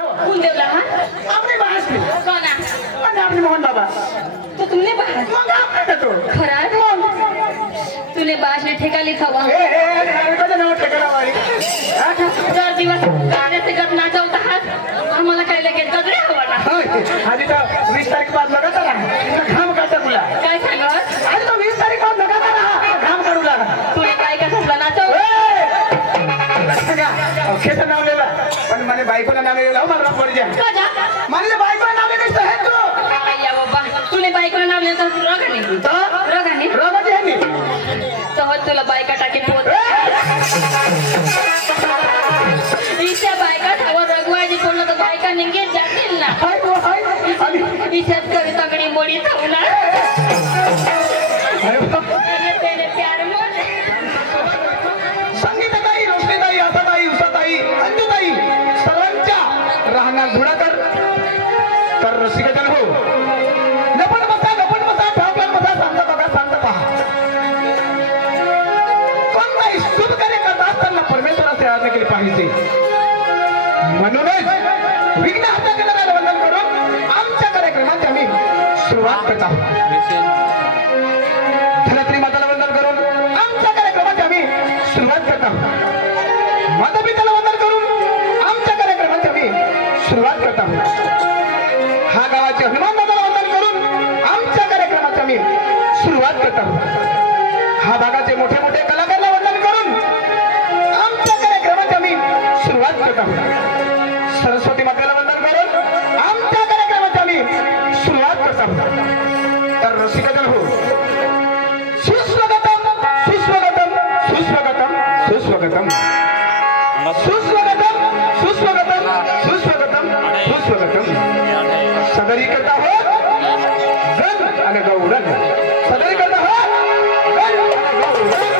कौन देवला हां आपने बाहर से कौन आ अरे आपने मोहन बाबा तो तुमने बाहर मंगा आपने तो खराब तूने बाहर ने ठेका लिखा हुआ ए अरे का नाव ठेका वाली 4 दिवस गाणे से गप नाचवता हात आम्हाला काय लगेच गजरे हवा ना आधी तर 20 तारीख बाद लगाता रहा घाम काढता तुला काय सांगत आज तो 20 तारीख बाद लगाता रहा घाम काढू लागा तुने काय का ससला नाचव खेत नाव लेला पण माने बायकोला नाव लेला हो मला पड जा का माने बायकोला नाव लेले तर है तू या बाबा तुने बायकोला नाव लेलं तर रोगाने रोगाची आहे नी तो तुला बायका टाकीन पोत इच्छा बायका ठावर रघुवाजी कोण तर बायका निघे जातील ना हाय तो हाय इच्छाच करी तगडी मोडी थावणार तेने प्यार मोड संगीतताई रोशनीताई आसाताई उषाताई अंजुताई सर्वांच्या राहणार धुडाकर तर रसिकजन हो लपट बसा ठाकून बसा सांगता पहा कोणताही शुभ कार्य करत असताना परमेश्वराचे आराधना केली पाहिजे म्हणूनच विघ्न हत्या करणाऱ्याला वंदन करून आमच्या कार्यक्रमाची आम्ही सुरुवात करत आहोत धनत्री माताला वंदन करून आमच्या कार्यक्रमाची आम्ही सुरुवात करत आहोत माता पिताला वंदन करून आमच्या कार्यक्रमाची आम्ही सुरुवात करत आहोत हा गावाचे हनुमान दादाला वंदन करून आमच्या कार्यक्रमाची आम्ही सुरुवात करत आहोत हा भागाचे मोठे मोठे कलाकारांना वंदन करून आमच्या कार्यक्रमाची आम्ही सुरुवात करत आहोत सरस्वती मातेला वंदन करून आमच्या कार्यक्रमाची आम्ही सुरुवात करत आहोत तर रसिकजन हो सुस्वागतम सुस्वागतम सुस्वागतम सुस्वागतम सुस्वागतम सुस्वागतम सुस्वागतम सुस्वागतम सदरी करता हो गण आणि गौरन सदरी करता हो गण आणि गौरन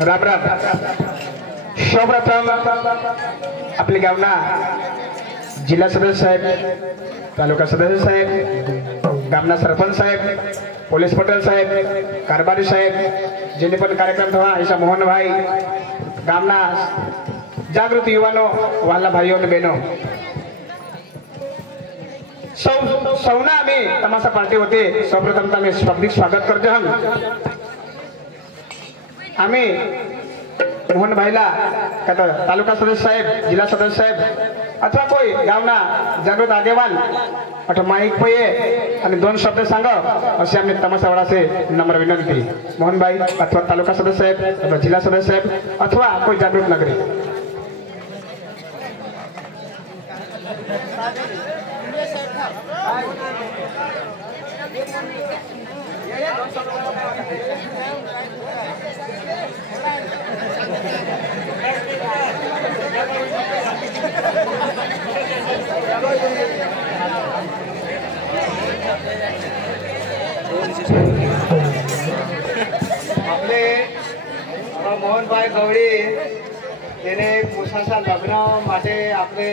राम राम. सर्वप्रथम आपले गावना जिल्हा सदस्य साहेब, तालुका सदस्य साहेब, गामना सरपंच साहेब, पोलीस पटेल साहेब, कारभारी साहेब, जेने पण कार्यक्रम थवा ऐसा मोहन भाई, गामना जागृत युवानो, वाला भाइयों और बहनों, सौना आम्ही तमाशा पार्टी होते. सर्वप्रथम आम्ही शाब्दिक स्वागत करते. आम्ही मोहन भाईला कहता तालुका सदस्य साहेब, जिल्हा सदस्य साहेब अथवा कोई गावना जागृत आगेवान अथवा माईक पे आणि 2 शब्द सांगा असे आम्ही तमाशावाडा से नम्र विनंती. मोहन भाई अथवा तालुका सदस्य साहेब अथवा जिल्हा सदस्य साहेब अथवा कोई जागृत नागरिक. आपले મોહનભાઈ ગવડી તેને પુરુષાસા લગ્ન માટે આપણે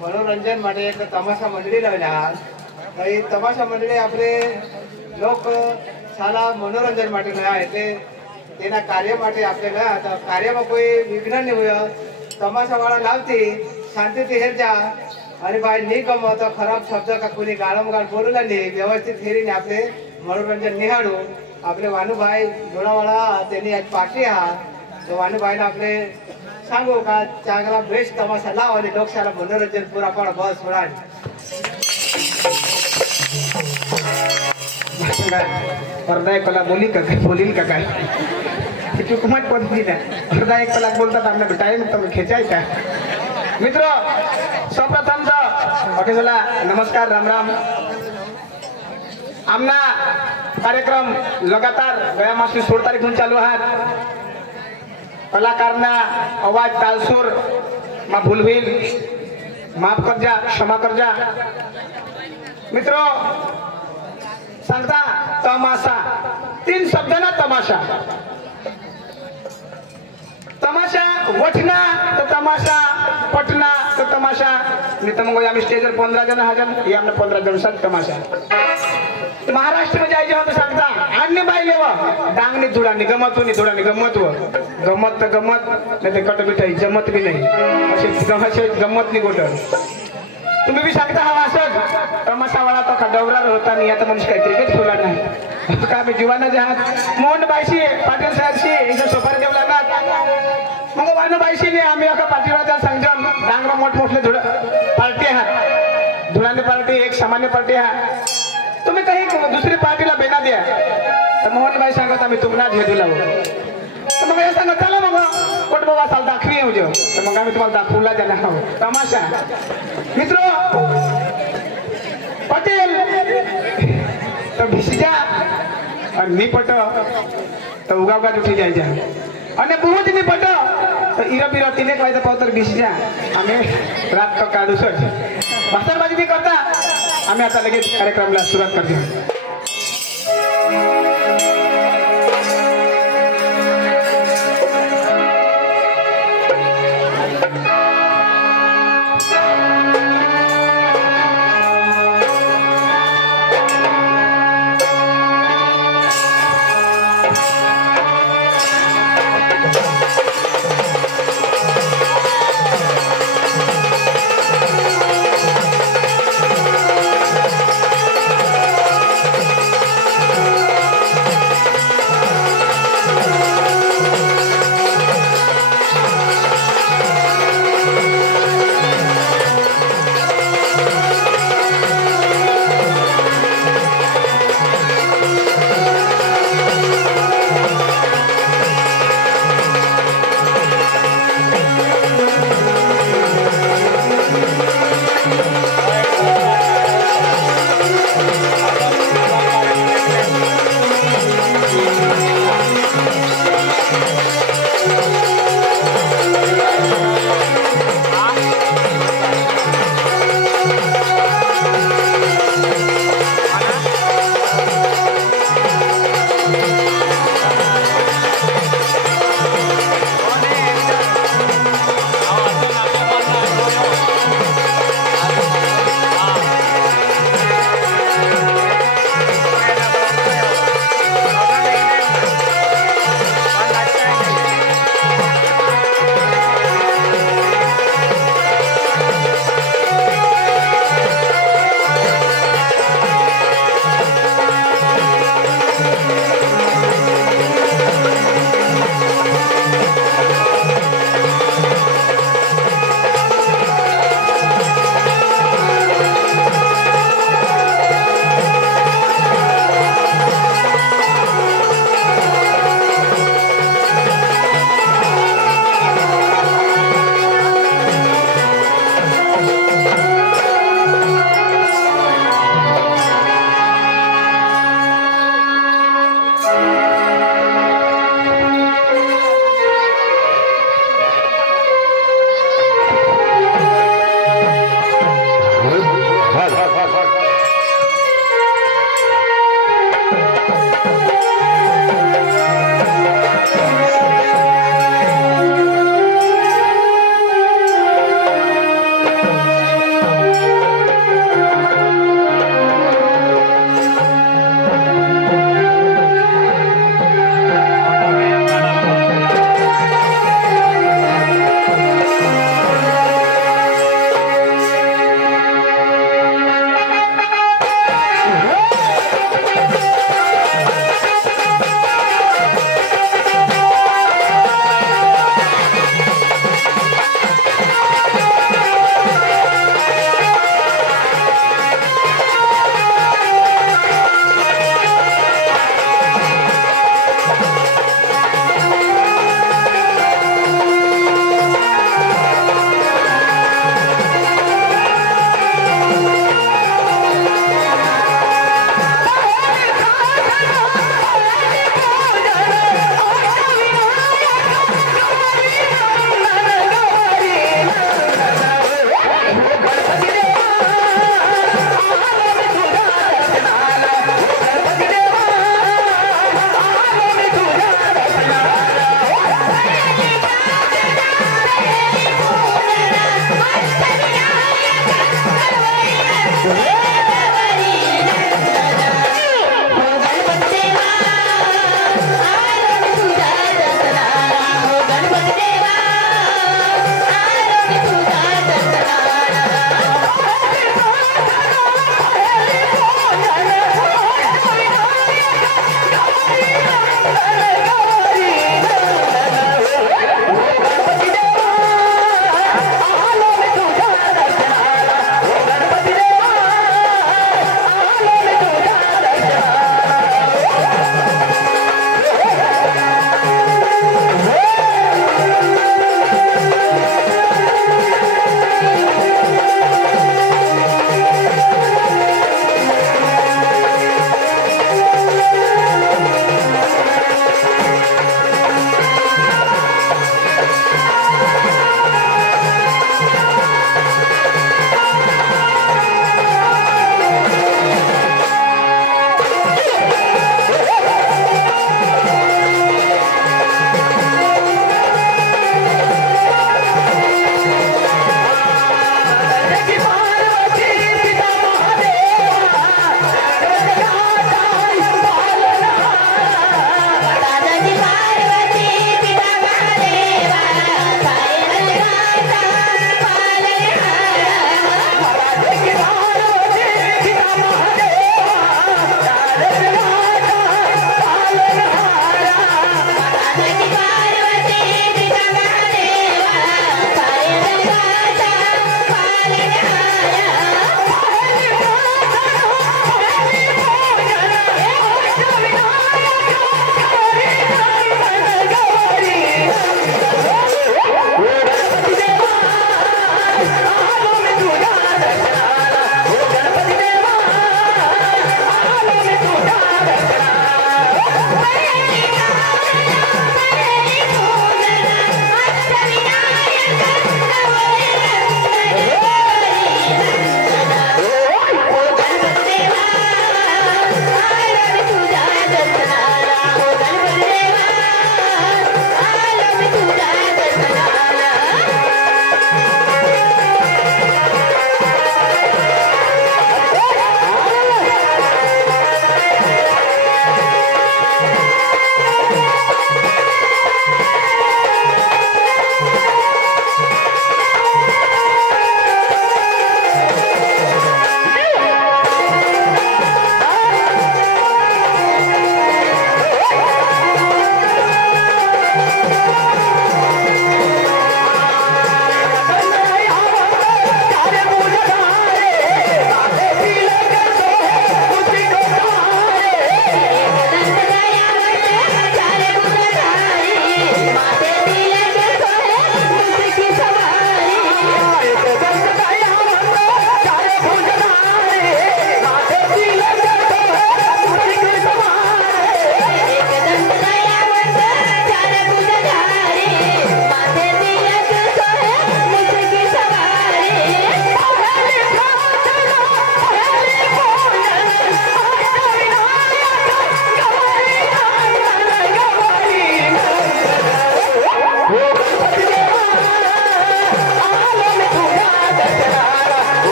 મનોરંજન માટે એક તમાશા મંડળી રહેલા. એ તમાશા મંડળી આપણે લોક શાળા મનોરંજન માટે ગયા એટલે તેના કાર્ય માટે આપણે ગયા હતા. કાર્યમાં કોઈ વિઘ્ન નહીં હોય. તમાશાવાળા લાવતી શાંતિથી હેરજા અને ભાઈ નહીં ગમો તો ખરાબ શબ્દ કે કોઈની ગાળોમાં બોલેલા નહીં. વ્યવસ્થિત ફેરીને આપણે મનોરંજન નિહાળું. આપણે વાનુભાઈ ધોળાવાળા તેની આજ પાર્ટી હા તો વાનુભાઈને આપણે सांगू का चांगला बेस्ट तमाशा लाव आणि लोकशाला मनोरंजन पुरा पाड बस उडान. अर्धा एक कलाक बोली का बोलील का काय चुकमत पडली ना. अर्धा एक कलाक बोलतात आपल्याला टाइम तर खेचायचा. मित्र सर्वप्रथम ओके चला नमस्कार राम राम. आमना कार्यक्रम लगातार गया मास 16 तारीख चालू आहात. कलाकारना आवाज तालसूर मा भूल होईल माफ कर जा, क्षमा कर जा. मित्रों सांगता तमाशा 3 शब्द ना. तमाशा तमाशा वठना तो तमाशा पटना तो तमाशा. नहीं तो मंगो आम्ही स्टेजवर 15 जण हाजर ये आमने 15 जण सा तमाशा. महाराष्ट्र में जायचे होते सांगता अन्य बाई लेवा डांगनी धुडानी गमतुनी धुडानी गमतव गमत तर गमत नाही ते कटबिठाई जमत बी नाही असे गमत नाही गोट. तुम्ही बी सांगता हा वासद तमाशावाळा तो खडवरार होता नाही. आता मनुष्य काही क्रिकेट खेळला नाही का मी जीवाना जहात मोहन बाईशी पाटील साहेबशी इथं सोपार जेवला ना. मग वान बाईशी ने आम्ही एका पाटीलवाचा संगम डांगरा मोठमोठले धुड पार्टी आहात. धुडानी पार्टी एक सामान्य पार्टी आहे. तुम्ही काही दुसरी पार्टीला बेना द्या तर मोहन भाई सांगत आम्ही तुम्हाला झेडू लावू. तर मग हे सांगत चला मग कोट बाबा साल दाखवी येऊ जो. तर मग आम्ही तुम्हाला दाखवला जाणार आहोत तमाशा. मित्र पटेल तर भिसजा आणि मी पट तर उगावगाज उठी जायच्या आणि बहुत नाही पट तर इरबिर 3 वाजता पावतर भिसजा आम्ही रात का काढू सर भाषणबाजी बी करता. आम्ही आता लगेच कार्यक्रमाला सुरुवात करतो.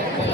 Thank you.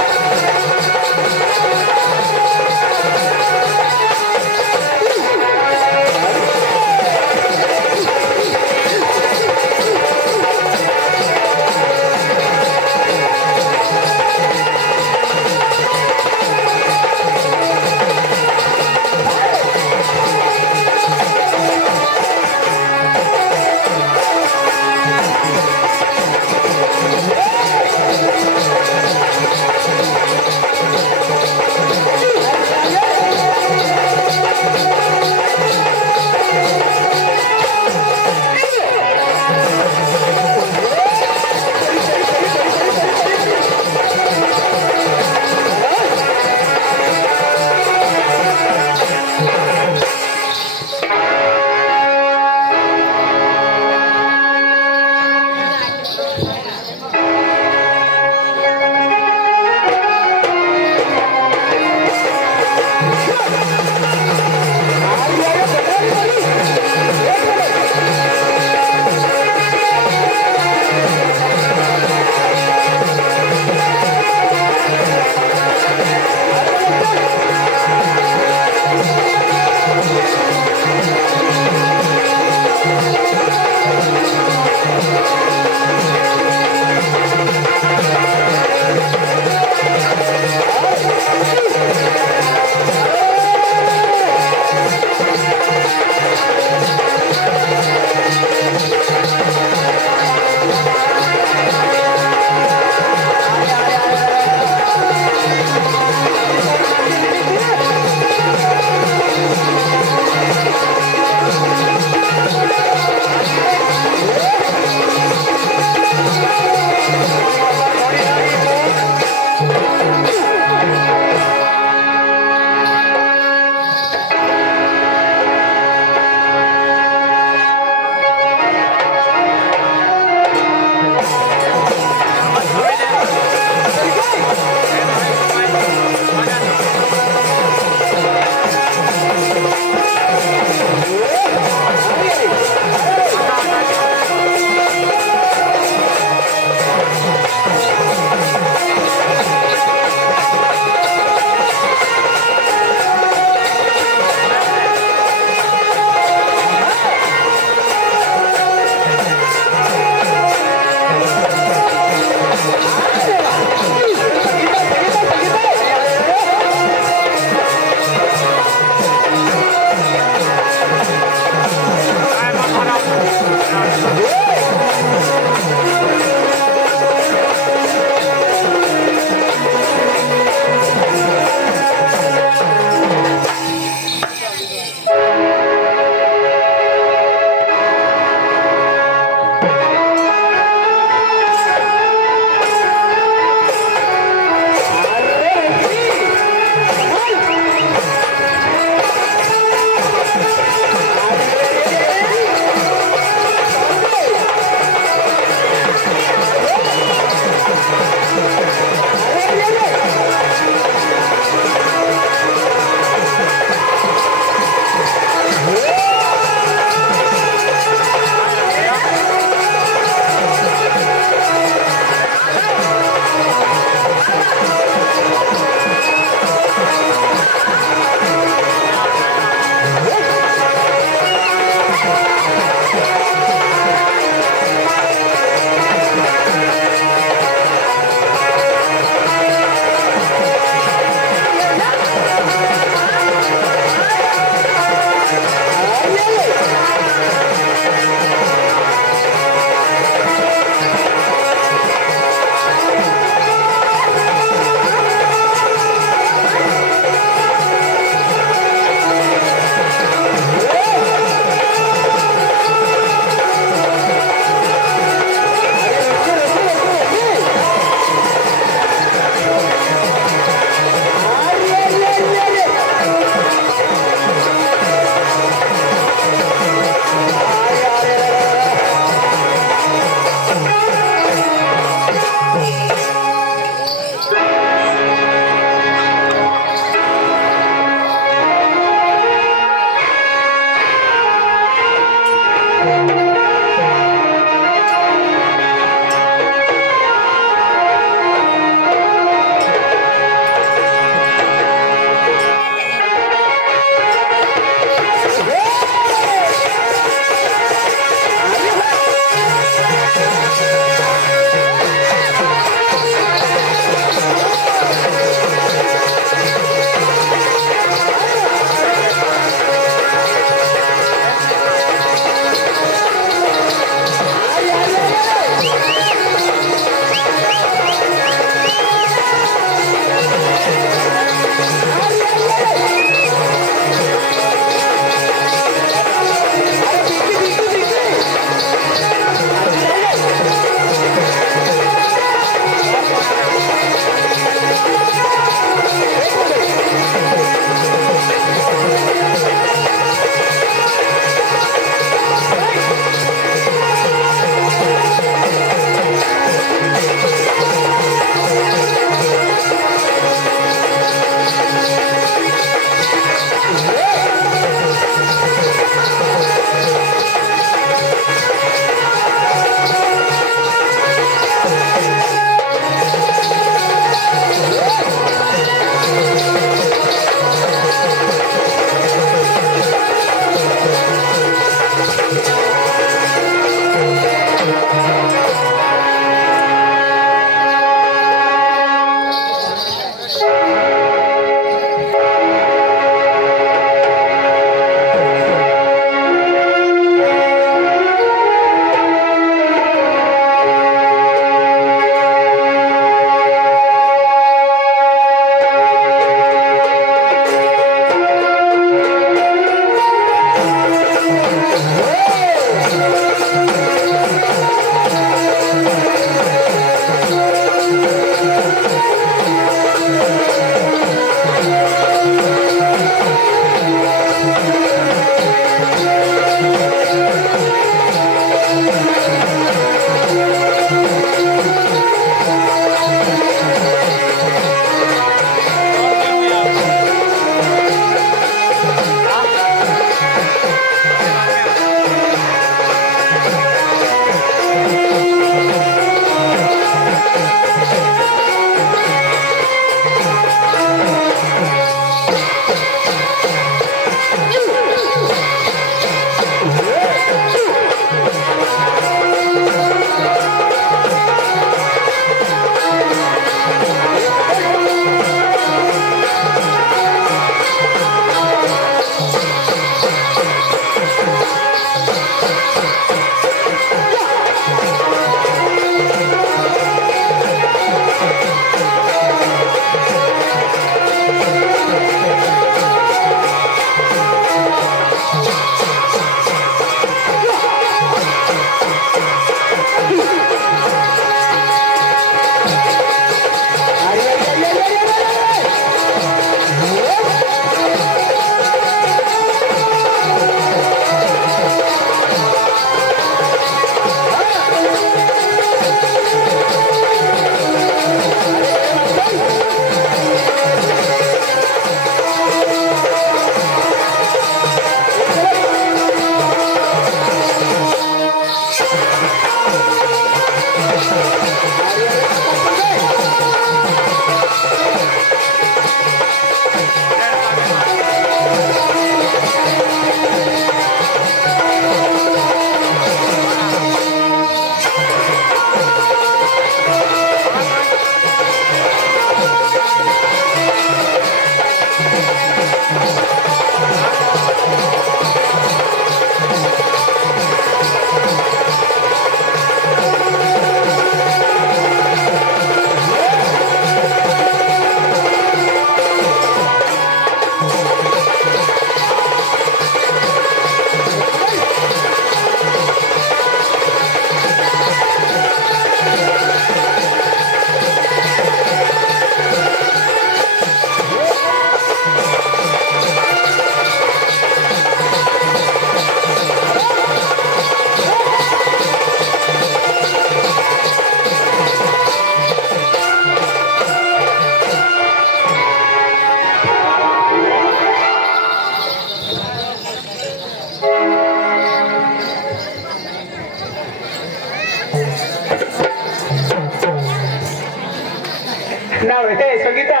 नाव हे संगीता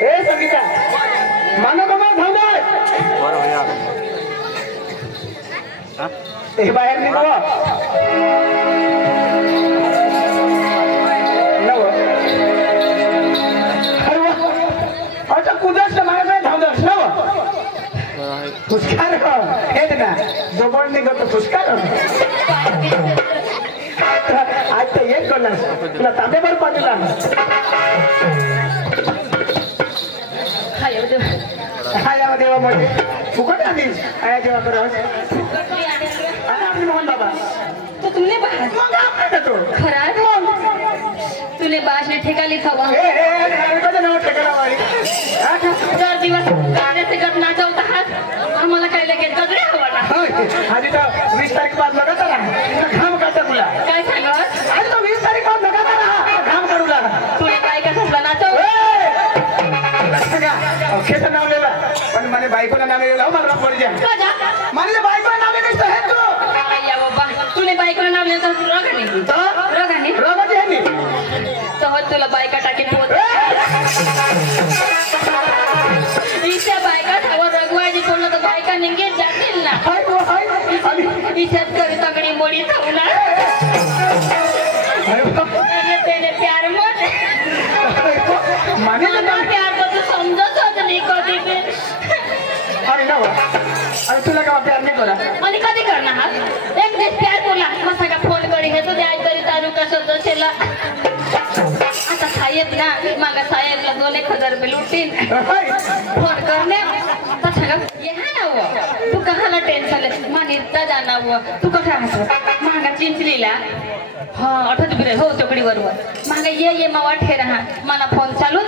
हे संगीता मानो बाबा धावणार हे बाहेर निघवा नव आता कुदस माझ्या धावणार नव पुष्कार हेच ना जवळ निघत पुष्कार आज तर एक करणार तुला तांब्यावर पाठवला आया देवामध्ये फुकट आलीस आया जेव्हा करस आपली मोहन बाबा तो तुमने बाहर तो खरा तूने बास ने ठेका लिखा हुआ नाव ठेकायला वाली 4 दिवस गाण्याचे गट नाचवत आहात आम्हाला काय लगेच गजरे हवा ना आधी तर 20 तारीख बाद लगाता रहा घाम काढता तुला काय सांगत आधी तर 20 तारीख बाद लगाता रहा घाम काढू लागा तुने काय का ससला नाचव खेच नाव लिहिला पण मला बायकोला नाव लिहिलं मला राम पडजा राजा मला बायकोला नाव लिहिलं आहे तू या बाबा तुने बायकोला नाव लिहिलं तर रगाने रगाने रोगाची आहे नी तर तुला बायका टाकीत होत इशा बायका ठावर रगवायची कोण तर बायका निघेत जातील ना हाय वो हाय इशात कविताकडे मोडी थांबणार तेने प्यार मध्ये माने मला प्यार बद्दल समजत होत नाही कधी बी अरे ना अरे तुला का प्यार नाही करा आणि कधी करणार हा एक दिवस प्यार बोला मसा का फोन करी हे तो द्याय तरी तारू कसं जसेला आता साहेब ना मागा साहेबला 2-1 रुपये लुटीन फोन करणे तर सांगा ये हा ना वो तू कहाला टेन्शन मा निर्ता जाना वो तू कसा हसव मागा चिंचलीला हाँ आठवत बिरे हो चोकडी बरोबर मागा ये मावा ठेरा हा मला फोन चालू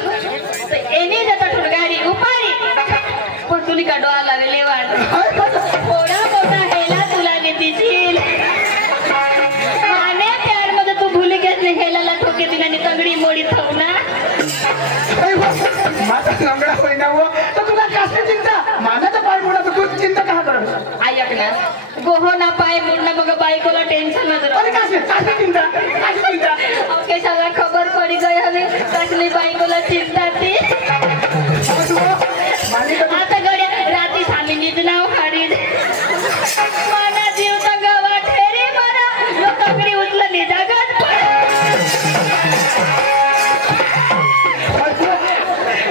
तर एनी जाता ठुड गाडी उपारी पण तुली का डोळा लागले वाट थोडा मोठा हेला तुला देतील माने प्यार मध्ये तू भूली गेस नाही हेला ठोके तिने तगडी मोडी थावना माझा लंगडा होईना वो तर तुला कसली चिंता माझा पाय मोडा तू चिंता का करत ऐक ना गोहो ना पाय मोडणं मग बायकोला टेन्शन अरे नजर कसली चिंता ओके सगळा खबर पडी गई हवे कसली बायकोला चिंता ती आता गड्या राती सामी निज नाव हाडी माना जीव तर गवा ठेरी मरा यो तगडी उचलली जगत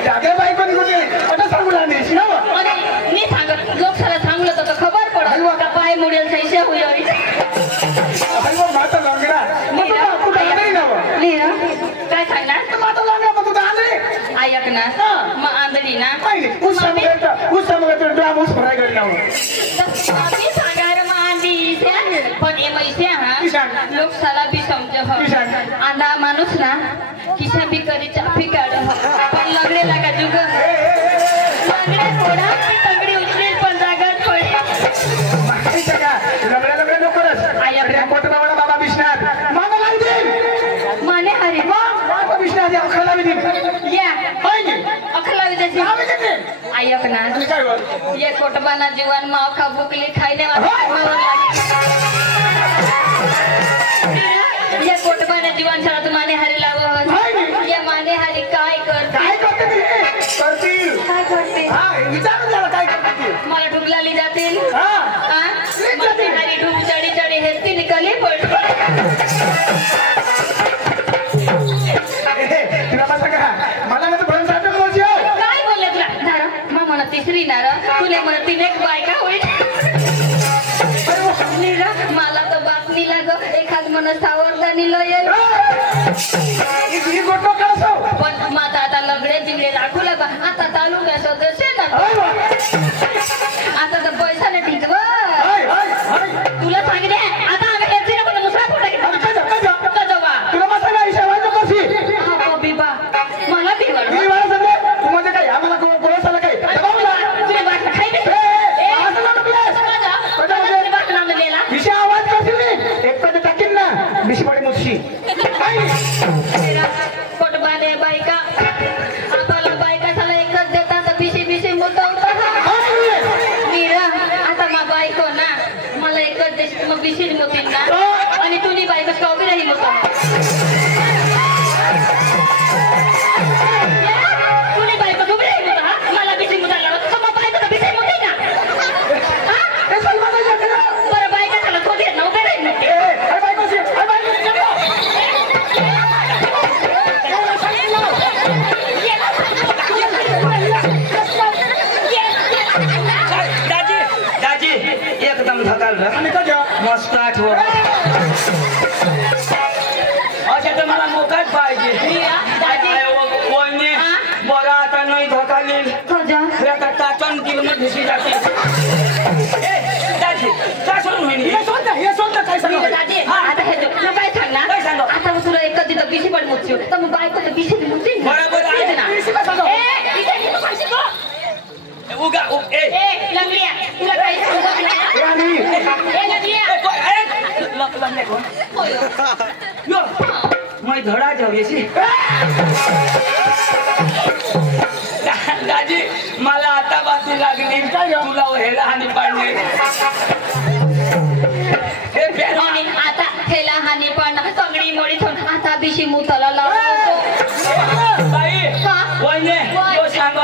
जागे बायको निघून आता सांगू लागलीस ना आणि मी सांगत लोकशाला सांगलं तर खबर पडल का पाय मुडेल सैसे होईल अरे वो माता लंगडा मग तुला कुठं आलंय ना काय सांगणार माता लंगडा मग तुझं आलंय ऐक ना मग आंधळी ना उस समय ड्राम उस भराय गई ना मी सांगार मग आंधी पण हे मैसे हा लोकशाला बी समज आंधा माणूस ना किशा बी करी चाफी काढ पण लंगडे लागा जुग लंगडे थोडा तगडी उचलेल पण जागत पडे लंगड्या लवकरच मोठा बाबा विश्वनाथ मामा लाई दे माने हरी बाबा विश्वनाथ अखला विधी या पाहिजे अखला विद्याची ऐक ना ये कोटबाना जीवन माव का बुकली खायने ये कोटबाना जीवन सारा तू माने हरी लागो ये माने हरी काय करते काय करते विचारून झाला काय करते मला ढुकला ली जातील हा माने हरी ढुक चढी चढी हेस्ती निकली पडते तुला कसं का मला ना भरून साठवून बोलशी काय बोलले तुला धारा मा म्हणा तिसरी नार तुले म्हणा 3 बायका होईल मला तर बातमी लाग एखाद मन सावरदानी येईल पण माझा आता लंगडे जिंगडे दाखवू लागा आता तालुका सदस्य ना आता तर पैसा नाही टिकव तुला सांगितले आता आम्ही हेची नको मुसळा फोटा तुला माझा विषय बिबा मला बिघड तू म्हणजे काय आम्हाला कोणाला काय तुला बाटला खाई विषय आवाज करतील एक कधी टाकीन ना मिशी पडे मुशी पोटबाने बायका आपल्याला बायका झाला एकच देतात बिशी बिशी मुतवता मीरा आता मा बायको ना मला एकच देश मग बिशीच मुतीन ना आणि तुझी बायका कॉपी नाही मुतव कोणी बरा आता नाही धकाली टाचन दिल मग घुसी जाते आता हे काय सांगणार आता तुला एक कधी तर बिशी पण मुच्ची तर मग बायको तर बिशी मुच्ची बरोबर उगा लंगड्या तुला काही समजत नाही मैं धड़ा जाऊयाशी दाजी मला आता बाजू लागली तुला हेला हानी पाडणे आणि आता हेला हानी पाडणं तंगडी मोडी ठेवून आता बिशी मुताला लावतो बाई वने यो सांग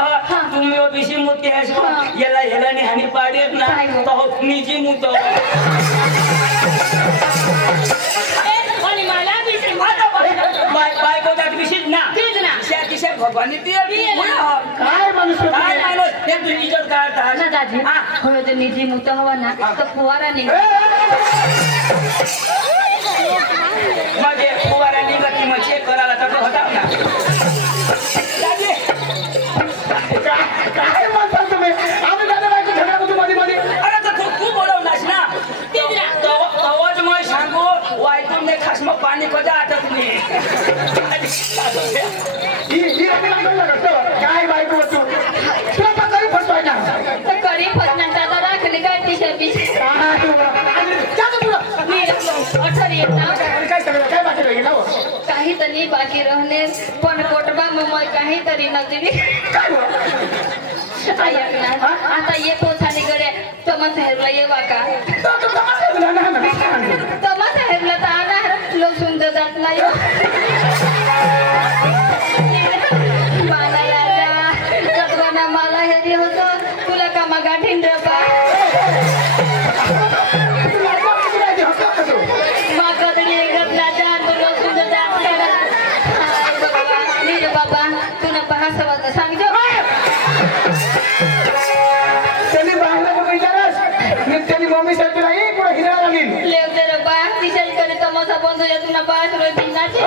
तुम्ही ओ बिशी मुती आहेस याला हेलाने हानी पाडेत ना तो निजी मुतो बायको त्यात विशीच ना त्या दिशा भगवानी काय माणूस एक तुझी इज्जत काढतात ना दादी हो ते निजी मुत हवा ना तर फुवारा निघ मग फुवारा निघत मग चेक करायला तर होता ना दादी काय म्हणता तुम्ही आम्ही दादा बायको झगडा होतो मध्ये मध्ये अरे तर तू बोलवलास ना तवाच मग सांगू वाईटून नाही खास मग पाणी कदा आटत नाही काय बायको तू तुला तरी फसवायला तर करी फसणार दादा राखली काय ती शबी काय बाकी राहील काही तरी बाकी राहणे पण कोटबा मग काहीतरी नजरी आता ये पोचाने गड्या तमा साहेबला येवा का तमा साहेबला तर आणणार लोक सुंदर जात नाही मला यादा कटवाना मला हे होतं तुला कामा गाठीन रबा मागदडी गदला जा तुला सुंदर जात करा नीर बाबा तुला पहा सवाल सांगजो त्यांनी मम्मी साहेब तुला एक पुढे हिरा लागेल लेव दे रबा दिशल करे तमाशा बंद हो जा तुला बास रोज दिनाची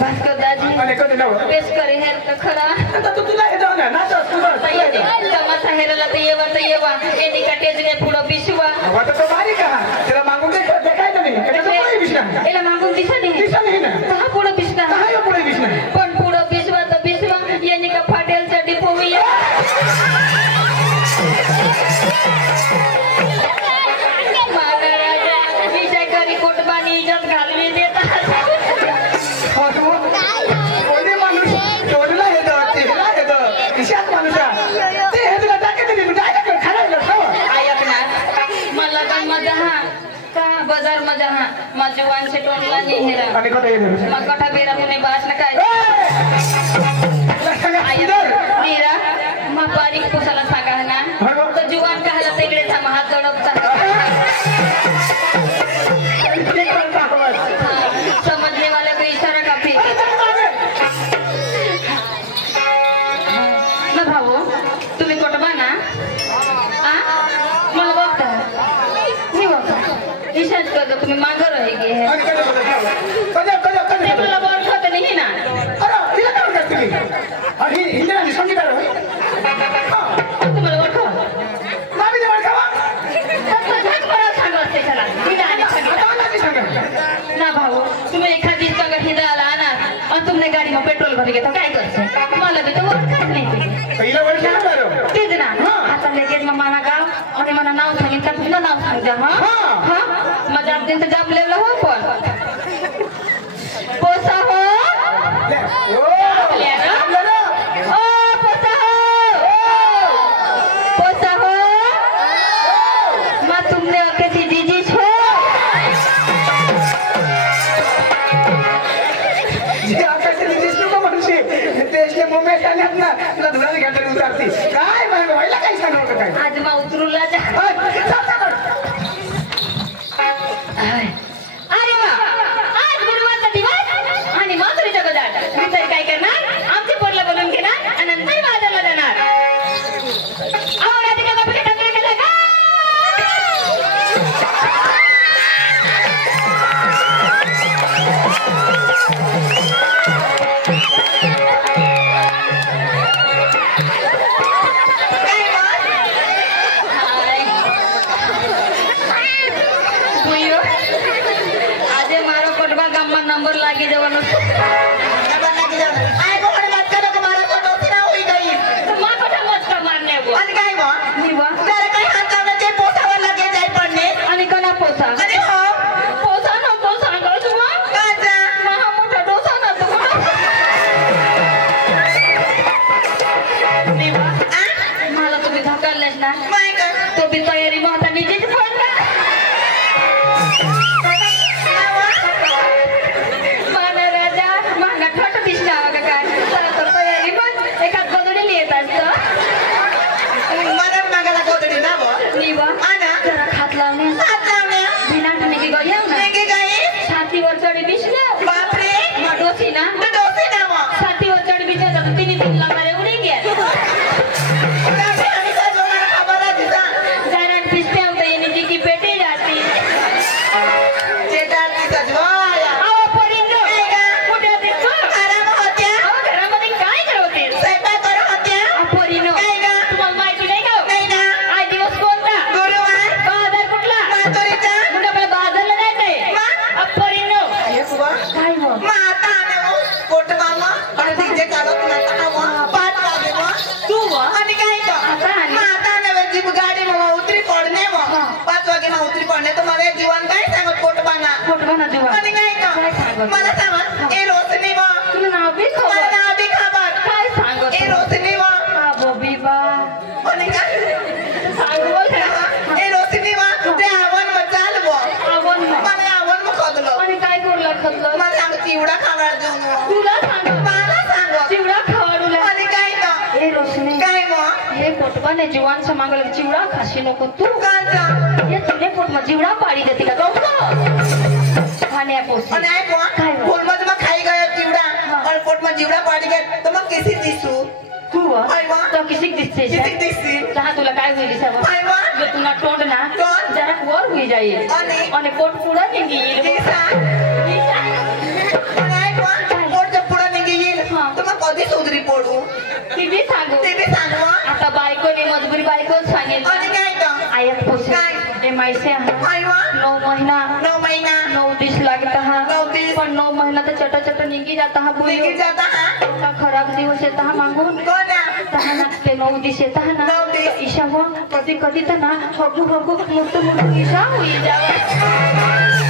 भास्कर दाजी आणि कधी नव पेश करे हेर तर खरा आता तू तुला हे जाऊ ना नाचस तुला तमाशा हेरला तर येवा एनी का टेजने पुढं बिशवा आता तो बारी का त्याला मागून देखायचं नाही त्याचं पुढे बिशना एला मागून दिशा नाही ना कहा पुढं बिशना काय पुढे बिशना पण पुढं बिशवा तर बिशवा एनी का फाटेलच्या डिपोवी विजय करी कोटबानी इज्जत घालवी देतात कोणी माणूस जोडला येतं तेला येतं किशात माणूस ते हे तुला टाकत नाही काय काय खायला ऐक ना मला पण मजा हा का बाजार मजा हा माझे वांशे टोनला नाही हेरा आणि कधी येणार मग कठा बेरा पुणे बास ना काय नीरा मग बारीक पुसाला सांगा ना तर जुवान कहाला तिकडे थांब हात दडपता समजले वाले को इशारा काफी ना भाऊ तुम्ही कोटबा ना मला बघता मी बघता इशारा करतो तुम्ही मागं राहिली है ते मला ओळखत नाही ना तुम्हाला ओळखा ना भाऊ तुम्ही एखादी जगा हिंदाला आणा आणि तुमने गाडी मग पेट्रोल भरी घेता काय करतो मला तर ओळखत नाही तेच ना आता लगेच मग मला गाव आणि मला नाव सांगेल का तुझं नाव सांगजा हा माझ्या अत्यंत जाबलेलं हो पण पोसा हो पोसा हो मग तुमने कैसी दीदी छो आज मग उतरूला जा अरे वा आज गुरुवारचा दिवस आणि माधुरीचा गदाट मी तर काय करणार आमचे पोरला बोलून घेणार आणि नंतर बाजारला जाणार राधिका बापरे टकरे केलं का गाममा नंबर लागी जवळ नंबर लागी जाऊ आय कोण मत करो को मारा को डोसी ना होई गई तो मा कथा मत का मारने वो आणि काय गो निवा जरा काही हात लावलं ते पोसावर लगे जाई पडणे आणि कना पोसा अरे हो पोसा ना तो सांगा तुला काचा महा मोठा डोसा ना तो निवा मला तुम्ही धक्कालेस ना माय का तो भी तयारी महता निजेच पडला माना राजा माना ठट दिसला का काय चला तर तयारी पण एका बदडीला येत असतं मला मागाला गोदडी ना बो निवा आना जरा खात लावणे हात लावणे बिना ठाणे की गया ना लगे गई छातीवर चढी बिसले बाप रे डोसी ना तो डोसी ना वो छातीवर चढी बिसले तर तीन लागारे उडी गेले आणि काय जो मला खबर आहे तिचा कारण पिसते होते यानी जी की पेटी जाती चेटार की सजवाया आवा परिंदो कुठे होते तू आराम होत्या अहो घरामध्ये काय करत होते स्वयंपाक करू होत्या परिनो काय ग तुम्हाला माहिती नाही का नाही ना आज दिवस कोणता गुरुवार बाजार कुठला मातोरीचा म्हणजे आपल्या बाजारला जायचंय परिनो अरे बुवा काय हो माता आने वो पोट मामा आणि तिचे काढत नाता वो पाच वागे वो तू हो आणि काय तो आता आली. माता आने वे जीप गाडी मग उतरी पडणे वो 5 वागे मग उतरी पडणे तर मला जीवन काय सांगत पोट बाना पोट बना देवा आणि काय काय तो सांगत? मला सांग ए रोशनी वो तुला नाव बी मला खबर नाव बी खबर काय सांगत ए रोशनी वो बाबो बिबा आणि काय सांगू बोल ना ए रोशनी वो ते आवन मत चाल वो आवड ना मला आवन मग खोदलो आणि काय करू लागतं मला सांग चिवडा खाणार देऊन वो तुला सांग मला सांग चिवडा खावाडूला आणि काय तो ए रोशनी काय वो हे पोटबाने जीवांच्या मागला चिवडा खाशी नको तू कांचा हे तुने पोटमा चिवडा पाडी देते का गौत खाण्या पोसी અને આ काय કોણ हो? ફૂલમાં ખાઈ ગયો જીવડા અને પોટમાં જીવડા પાડી ગયા તો મને કેસી દીસું तू हो? काय वा? तो किसिक दिसते किती दिसती जहा तुला काय होईल साहेब काय वा? जो तुला तोंड ना तोंड? जरा वर होई जाईल आणि? आणि पोट पुढं निघेल દીસા અને આ કોણ પોટ જब પૂરા નીકળી ગઈ હા. તો મને કદી સુધરી પડું ती बी सांगू તે બી सांगवा आता बायकोने मजबुरी बायकोच सांगेल અને काय તો आयत पोसे काय? ए मायसे हा काय वा 9 महिना 9 મહિના 9 दिस लागता हा 9 दिस. पण 9 महिना तर चट चट निघी जाता हा નીકળી बोली જતા હા का खराब दिवस येता हा मागून કોના तहाना ते 9 दिस येता हा ना 9 दिस. ईशा हो कधी कधी तर ना हगू हगू मुक्त मुक्त ईशा होई जावा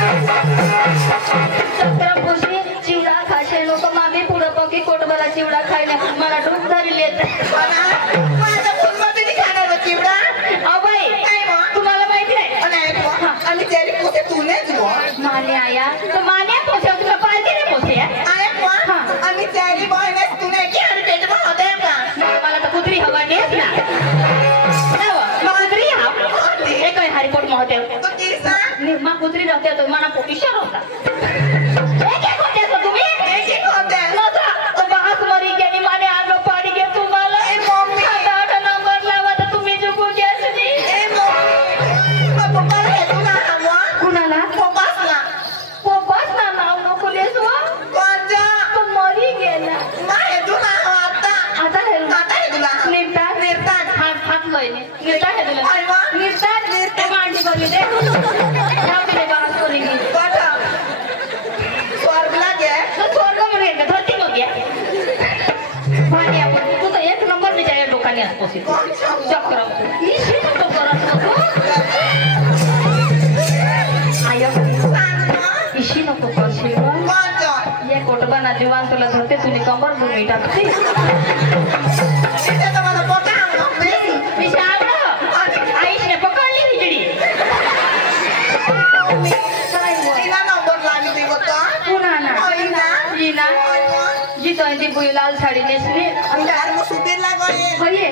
चक्र पोशी चिवडा खाशे लोक मागे पुढं बघी कोटबला चिवडा खायला मला डूब धरी येत અને माझ्या फूलमध्ये नाही खाणार चिवडा अबाई काय वा तुम्हाला माहिती आहे અને આ કોણ અને ત્યારે પોતે તુને જ वो माने आया तो माने पोसे तुला पाहिजे रे पोसे आहे कोण हा. आम्ही त्यारी बहिणी तुने की आणि पेटમાં होते का मला तर कुत्री हवा नेस ना मग कुत्री हा एक हरिपोट महोदय तो किसा मग कुत्री राहते तो मला पोटिशर होता एक एक होते तो तुम्ही एक एक होते नव्हता तो बास मरी गेली माने आलो पाडी गे तुम्हाला ए मम्मी आता 8 नंबर लावा तर तुम्ही जुकू द्यायची ए मम्मी मग पप्पाला हे तुला हवा कुणाला पप्पासला पोपास ना नाव नको लेसवा कोणता तो मरी गेला मा हे तुला हवा आता हे आता हे तुला निर्ता निर्ता हात लयने निर्ता हे तुला काय वा निर्ता निर्ता मांडी बघली दे जाऊ दे बास करी कोणता स्वर्गला गे तो स्वर्ग मध्ये का धरती मध्ये पाणी आपण तू तर एक नंबर विचार लोकांनी असपोसी चक्र ही शिट तो करत नको आय इशी नको कशी कोणता ये कोटबा ना जीवन तुला धरते तुम्ही कंबर भूमी टाकते तिथे तर मला पोटा हवा विचार आईशने पकडली हिजडी काय हो? तिला नंबर लागली ती होता पुन्हा ना होईना. जीना जी तो ती बुई लाल साडी नेसली आणि यार मग सुधीरला गळे होये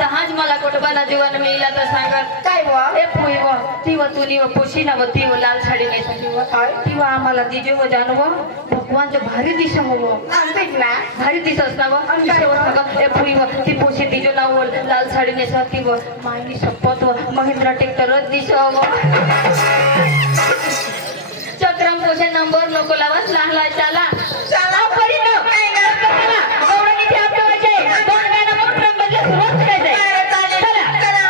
तहाज मला कोटबाला जीवन मिळला तर सांगत काय वा ए पुई व ती व तुनी व पोशी ना व ती व लाल साडी नेसली व ती व आम्हाला दिजे व जानव भगवानचं भारी दिशा हो आमचीच ना भारी दिसत असणार सांगत ए पुई व ती पोशी दिजो ना व लाल साडी नेसत ती व मायनी शपथ व महिंद्रा ट्रॅक्टरच दिसाव चक्रम पोशे नंबर नको लावस लहान चला चला परी न गौडा किती आपल्याचे दोन गाणं मोठं बदले सुरुवात करायचंय चला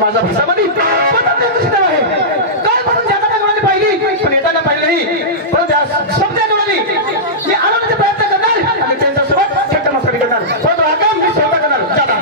माझा भिसामध्ये आहे कालपासून जाताना कोणाने पाहिली पण येताना पाहिली नाही पण त्या समजा कोणाने मी आणण्याचा प्रयत्न करणार आणि त्यांच्यासोबत थट्टा मस्करी करणार पण आता मी स्वतः करणार जाता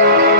Oh,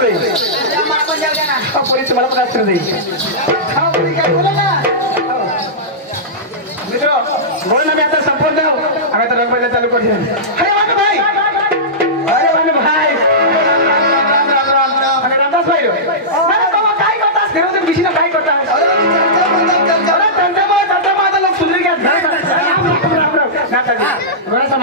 चालू आहे मला पण जाऊ द्या ना. पोलीस तुम्हाला पण आश्रय देईल हा पोलीस काय बोला ना मित्र बोल ना मी आता संपूर्ण जाऊ आम्ही आता रंगबाजा चालू करू अरे वाटू भाई अरे रामदास भाई काय करतास फिरवून बिशीला काय करतास माझा लोक सुधरी घ्या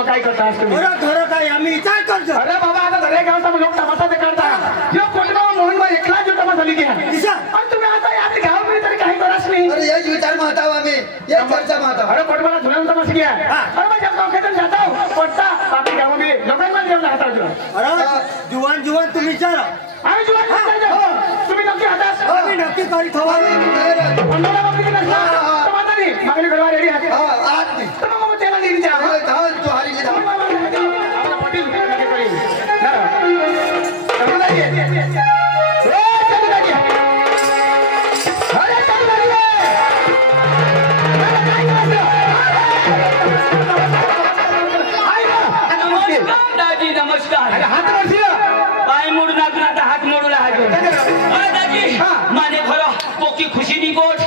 काय करतास तुम्ही आम्ही विचार करतो अरे बाबा आता दरे गावचा लोक तमाशा ते करता यो कोणता मोहन भाई एकला जो तमाशा लिखी आहे आणि तुम्ही आता या गाव मध्ये तरी काही करास नाही अरे ये विचार माता आम्ही ये चर्चा माता अरे कोटवाला धुना तमाशा किया अरे मैं जब गांव खेतन जाता हूं पड़ता बाकी गांव में लोगों में जेवण खाता हूं अरे जुवान जुवान तुम्ही विचारा आम्ही जुवान तुम्ही नक्की हातास आम्ही नक्की करीत हवा अंडोला बाकी की नसला तर माता नी मागणी करवा रेडी आहे आज नाही तर मग त्याला देईन त्या तू हारी गेला आपला पाटील नक्की करीन ना समजायचे ए चल गाडी अरे चल गाडी नमस्कार दाजी नमस्कार हात वरती पाय मोडू लागला आता हात मोडू लागला दाजी माने खरं पोकी खुशी नी गोठ